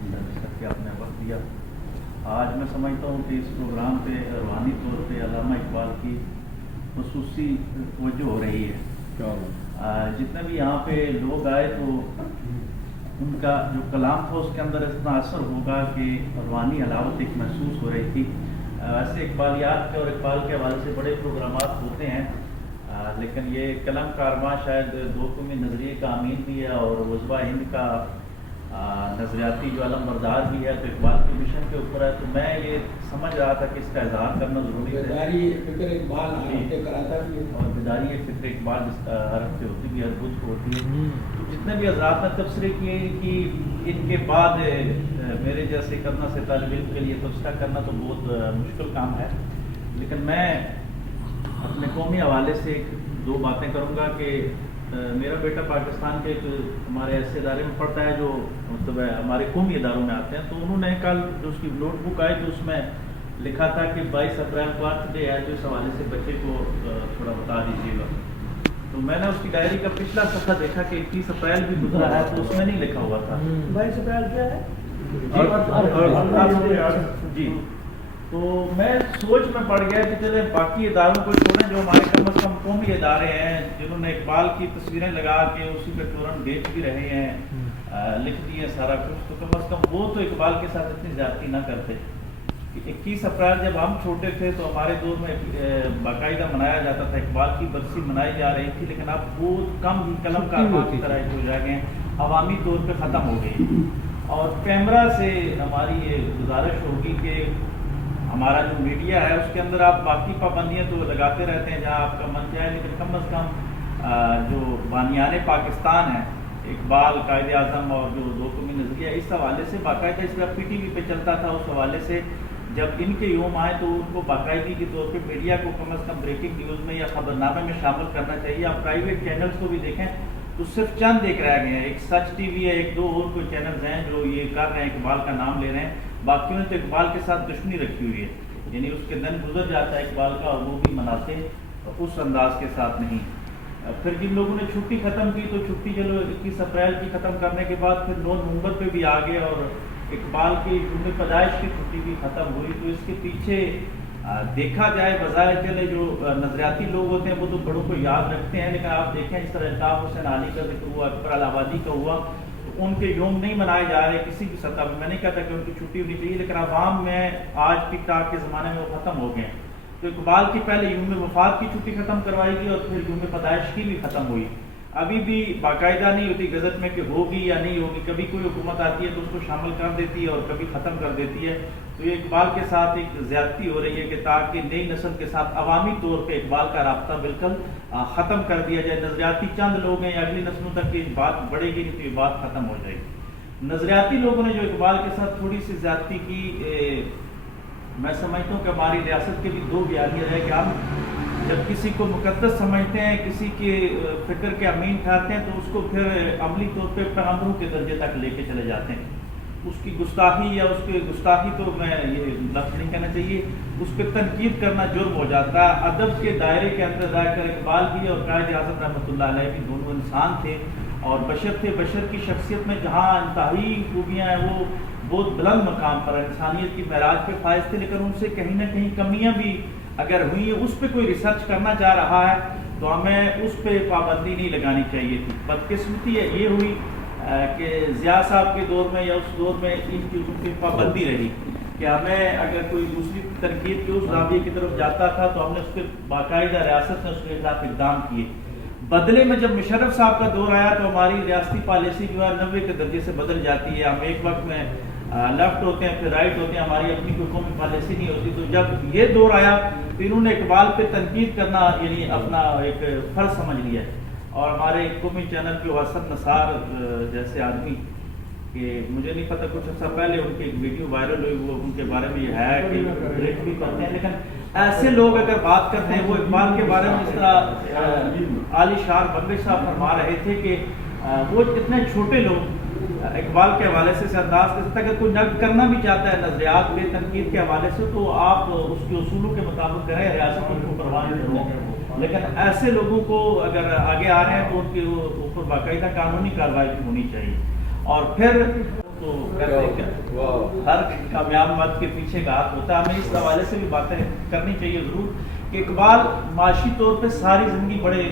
Sir कि आपने वक्त दिया। आज मैं समझता हूँ कि इस प्रोग्राम पे रूहानी तौर पे अल्लामा इकबाल की खसूसी तवज्जो हो रही है। जितने भी यहाँ पे लोग आए तो उनका जो कलाम था उसके अंदर इतना असर होगा कि रूहानी हलावत एक महसूस हो रही थी। वैसे इकबालियात के और इकबाल के हवाले से बड़े प्रोग्रामात होते हैं, लेकिन ये कलम का अरमा शायद दो कौमी नज़रिए का अमीन भी है और वज़वा हिंद का नज़रियाती जो अलमबरदार भी है, तो इकबाल के मिशन के ऊपर है। तो मैं ये समझ रहा था कि इसका इजहार करना ज़रूरी है। बेदारी फ़िक्र इकबाल कराता भी है और बेदारी फ़िक्र इकबाल हर हफ्ते होती भी, हर बुध को होती है। तो जितने भी हज़रात ने तबसरे किए कि इनके बाद मेरे जैसे करना से तालिब इल्म के लिए तबसरा करना तो बहुत मुश्किल काम है, लेकिन मैं अपने कौमी हवाले से दो बातें करूँगा कि मेरा बेटा पाकिस्तान के एक हमारे ऐसे इदारे में पढ़ता है जो मतलब हमारे कौमी इदारों में आते हैं। तो उन्होंने कल जो उसकी नोटबुक आई तो उसमें लिखा था कि 22 अप्रैल को अर्थ डे है, तो इस हवाले से बच्चे को थोड़ा बता दीजिएगा। तो मैंने उसकी डायरी का पिछला सफ़ा देखा कि 21 अप्रैल भी गुजरा है, तो उसमें नहीं लिखा हुआ था 22 अप्रैल क्या है जी। तो मैं सोच में पड़ गया कि चले बाकी इदारों को छोड़ें, जो हमारे कम अज़ कम कौमी इदारे हैं जिन्होंने इकबाल की तस्वीरें लगा के उसी पे फ़ौरन बेच भी रहे हैं, लिख दिए सारा कुछ, तो कम अज़ कम वो तो इकबाल के साथ इतनी ज़्यादती ना करते। 21 अप्रैल जब हम छोटे थे तो हमारे दौर में बाकायदा मनाया जाता था, इकबाल की बरसी मनाई जा रही थी, लेकिन अब वो कम ही कलम का की तरह हो जा गए, अवामी तौर पर ख़त्म हो गई। और कैमरा से हमारी ये गुजारिश होगी कि हमारा जो मीडिया है उसके अंदर आप बाकी पाबंदियाँ तो लगाते रहते हैं जहाँ आपका मन चाहे, लेकिन कम अज़ कम जो बानियान पाकिस्तान है इकबाल, कायदे आज़म और जो दो कौमी नज़रिया, इस हवाले से बाकायदा इस वक्त PTV पे चलता था। उस हवाले से जब इनके यूम आए तो उनको बाकायदगी के तौर पे मीडिया को कम अज़ कम ब्रेकिंग न्यूज़ में या खबरनामे में शामिल करना चाहिए। आप प्राइवेट चैनल्स को भी देखें तो सिर्फ चंद एक रह गए हैं, एक सच TV है, एक दो और कोई चैनल्स हैं जो ये कर रहे हैं, इकबाल का नाम ले रहे हैं। बाकियों ने तो इकबाल के साथ दुश्मनी रखी हुई है, यानी उसके दिन गुजर जाता है इकबाल का और वो भी मनाते उस अंदाज के साथ नहीं। फिर जिन लोगों ने छुट्टी ख़त्म की तो छुट्टी चलो 21 अप्रैल की ख़त्म करने के बाद फिर 9 नवंबर पे भी आ गए और इकबाल की जुम्मे पैदाइश की छुट्टी भी ख़त्म हुई। तो इसके पीछे देखा जाए बजाय चले जो नज़रियाती लोग होते हैं वो तो बड़ों को याद रखते हैं, लेकिन आप देखें इस तरह अल्ताफ़ हुसैन आली का जिक्र हुआ, अकबर अलाहाबादी का हुआ, तो उनके योम नहीं मनाए जा रहे किसी भी सतह पर। मैं नहीं कहता कि उनकी छुट्टी होनी चाहिए, लेकिन अवाम में आज टिकटॉक के ज़माने में वो ख़त्म हो गए। तो इकबाल की पहले यूम वफ़ात की छुट्टी ख़त्म करवाई गई और फिर यूम पैदाइश की भी ख़त्म हुई। अभी भी बाकायदा नहीं होती गज़ट में कि होगी या नहीं होगी, कभी कोई हुकूमत आती है तो उसको शामिल कर देती है और कभी ख़त्म कर देती है। तो ये इकबाल के साथ एक ज़्यादती हो रही है कि ताकि नई नस्ल के साथ अवामी तौर पे इकबाल का राब्ता बिल्कुल ख़त्म कर दिया जाए। नज़रियाती चंद लोग हैं, अगली नस्लों तक ये बात बढ़ेगी नहीं तो ये बात ख़त्म हो जाएगी। नज़रियाती लोगों ने जो इकबाल के साथ थोड़ी सी ज़्यादती की, मैं समझता हूँ कि हमारी रियासत के भी दो बयानियाँ है कि हम जब किसी को मुकद्दस समझते हैं, किसी के फ़िक्र के अमीन ठहरते हैं, तो उसको फिर अमली तौर पे पैगंबरों के दर्जे तक लेके चले जाते हैं। उसकी गुस्ताखी या उसके गुस्ताखी तो मैं ये लफ्ज़ नहीं कहना चाहिए, उस पर तनकीद करना जुर्म हो जाता है। अदब के दायरे के अंदर रहकर इकबाल भी और कायदे आज़म रहमतुल्लाह अलैह भी दोनों इंसान थे और बशर थे। बशर की शख्सियत में जहाँ इंतहाई खूबियाँ हैं वो बहुत बुलंद मकाम पर इंसानियत की महराज पे फायज थे, लेकिन उनसे कहीं ना कहीं कमियाँ भी अगर हुई है, उस पर कोई रिसर्च करना चाह रहा है तो हमें उस पर पाबंदी नहीं लगानी चाहिए थी। बदकिस्मती ये हुई कि ज़िया साहब के दौर में या उस दौर में इन चीज़ों की पाबंदी रही कि हमें अगर कोई दूसरी तनकीद के उस राविये की तरफ जाता था तो हमने उस पर बाकायदा रियासत ने उसके खिलाफ इक़दाम किए। बदले में जब मुशर्रफ साहब का दौर आया तो हमारी रियासती पॉलिसी जो है 90 के दर्जे से बदल जाती है। हम एक वक्त में लेफ्ट होते हैं, फिर राइट होते हैं, हमारी अपनी कोई कौमी पॉलिसी नहीं होती। तो जब ये दौर आया तो इन्होंने इकबाल पे तनकीद करना यानी अपना एक फ़र्ज समझ लिया। और हमारे कौमी चैनल के हसन नसार जैसे आदमी कि मुझे नहीं पता कुछ अर्सा पहले उनकी एक वीडियो वायरल हुई, वो उनके बारे में ये है कि ब्रेक भी करते हैं, लेकिन ऐसे लोग अगर बात करते हैं वो इकबाल के बारे में इस तरह आली शार बंगश साहब फरमा रहे थे कि वो इतने छोटे लोग इकबाल के हवाले से अंदाज कर सकता है। अगर कोई नक़्द करना भी चाहता है नज़रियात पे तनकीद के हवाले से तो आप उसके उसूलों के मुताबिक करें, रियासत उनको परवाह नहीं हो। लेकिन ऐसे लोगों को अगर आगे आ रहे हैं तो उनके ऊपर बाकायदा कानूनी कार्रवाई होनी चाहिए। और फिर تو کرتے کیا ہر کامیاب مرد کے پیچھے کا ہاتھ ہوتا ہے. ہمیں اس حوالے سے بھی باتیں کرنی چاہیے ضرور کہ اقبال معاشی طور پہ ساری زندگی بڑے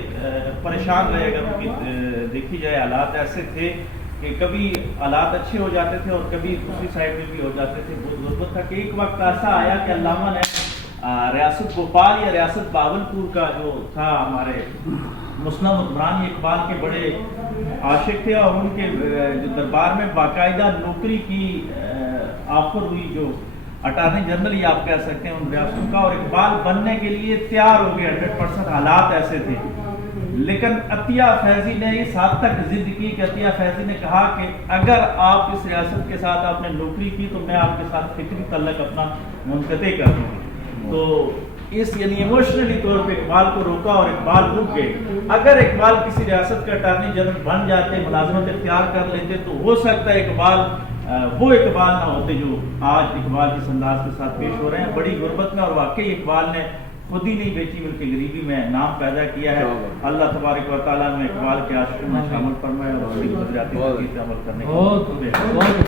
پریشان رہے. اگر ان کی دیکھی جائے حالات ایسے تھے کہ کبھی حالات اچھے ہو جاتے تھے اور کبھی دوسری سائڈ میں بھی ہو جاتے تھے. بہت غربت تھا کہ ایک وقت ایسا آیا کہ علامہ نے ریاست بھوپال یا ریاست باولپور کا جو تھا ہمارے مسلم عمران اقبال کے بڑے عاشق تھے اور ان کے جو دربار میں باقاعدہ نوکری کی آفر ہوئی, جو اٹارنی جنرل ہی آپ کہہ سکتے ہیں ان ریاستوں کا, اور اقبال بننے کے لیے تیار ہو گئے. 100% حالات ایسے تھے. لیکن عطیہ فیضی نے اس حد تک ضد کی کہ عطیہ فیضی نے کہا کہ اگر آپ اس ریاست کے ساتھ آپ نے نوکری کی تو میں آپ کے ساتھ فکری تعلق اپنا منقطع کر دوں. تو اس یعنی ایموشنلی طور پہ اقبال کو روکا اور اقبال رک گئے. اگر اقبال کسی ریاست کا اٹارنی جنرل بن جاتے, ملازمت اختیار کر لیتے, تو ہو سکتا ہے اقبال وہ اقبال نہ ہوتے جو آج اقبال جس انداز کے ساتھ پیش ہو رہے ہیں, بڑی غربت میں. اور واقعی اقبال نے خود ہی نہیں بیچی بلکہ غریبی میں نام پیدا کیا ہے. اللہ تبارک و تعالیٰ میں اقبال کے عاشقوں میں شامل فرمائے اور بڑی گزراتی عمل کرنے کی